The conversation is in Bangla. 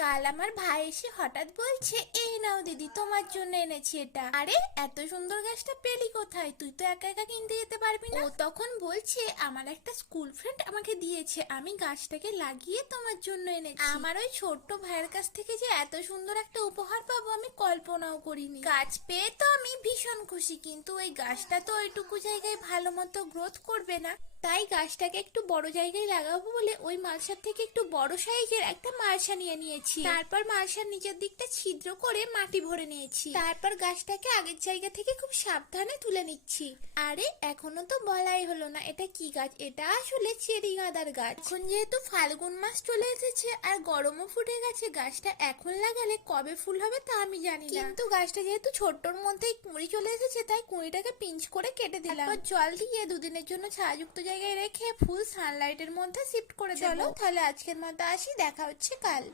কাল আমার ভাই এসে হঠাৎ বলছে, এই নাও দিদি তোমার জন্য এনেছি এটা। আরে এত সুন্দর গাছটা পেলি কোথায়? তুই তো একা একা কিনতে যেতে পারবি না। ও তখন বলছে, আমার একটা স্কুল ফ্রেন্ড আমাকে দিয়েছে, আমি গাছটাকে লাগিয়ে তোমার জন্য এনেছি। আমার ওই ছোট্ট ভাইয়ের কাছ থেকে যে এত সুন্দর একটা উপহার পাবো আমি কল্পনাও করিনি। গাছ পেয়ে তো আমি ভীষণ খুশি, কিন্তু ওই গাছটা তো ওইটুকু জায়গায় ভালো মতো গ্রোথ করবে না। তাই গাছটাকে একটু বড় জায়গায় লাগাবো বলে ওই মালসার থেকে একটু বড় সাইজের একটা মালসা নিয়ে নিয়েছি। তারপর মালসার নিচের দিকটা ছিদ্র করে মাটি ভরে নিয়েছি। তারপর গাছটাকে আগের জায়গা থেকে খুব সাবধানে তুলে নিচ্ছি। আরে এখনো তো বলাই হলো না এটা কি গাছ। এটা আসলে চেরি গাঁদার গাছ। এখন যেহেতু ফাল্গুন মাস চলে এসেছে আর গরমও ফুটে গেছে, গাছটা এখন লাগালে কবে ফুল হবে তা আমি জানি না, কিন্তু গাছটা যেহেতু ছোট্টর মধ্যেই কুঁড়ি চলে এসেছে তাই কুঁড়িটাকে পিঞ্চ করে কেটে দিলাম। তারপর জল দিয়ে দুদিনের জন্য ছায়াযুক্ত জায়গায় রেখে ফুল সানলাইটের মধ্যে শিফট করে দেবো। চলো তাহলে আজকের মতো আসি, দেখা হচ্ছে কাল।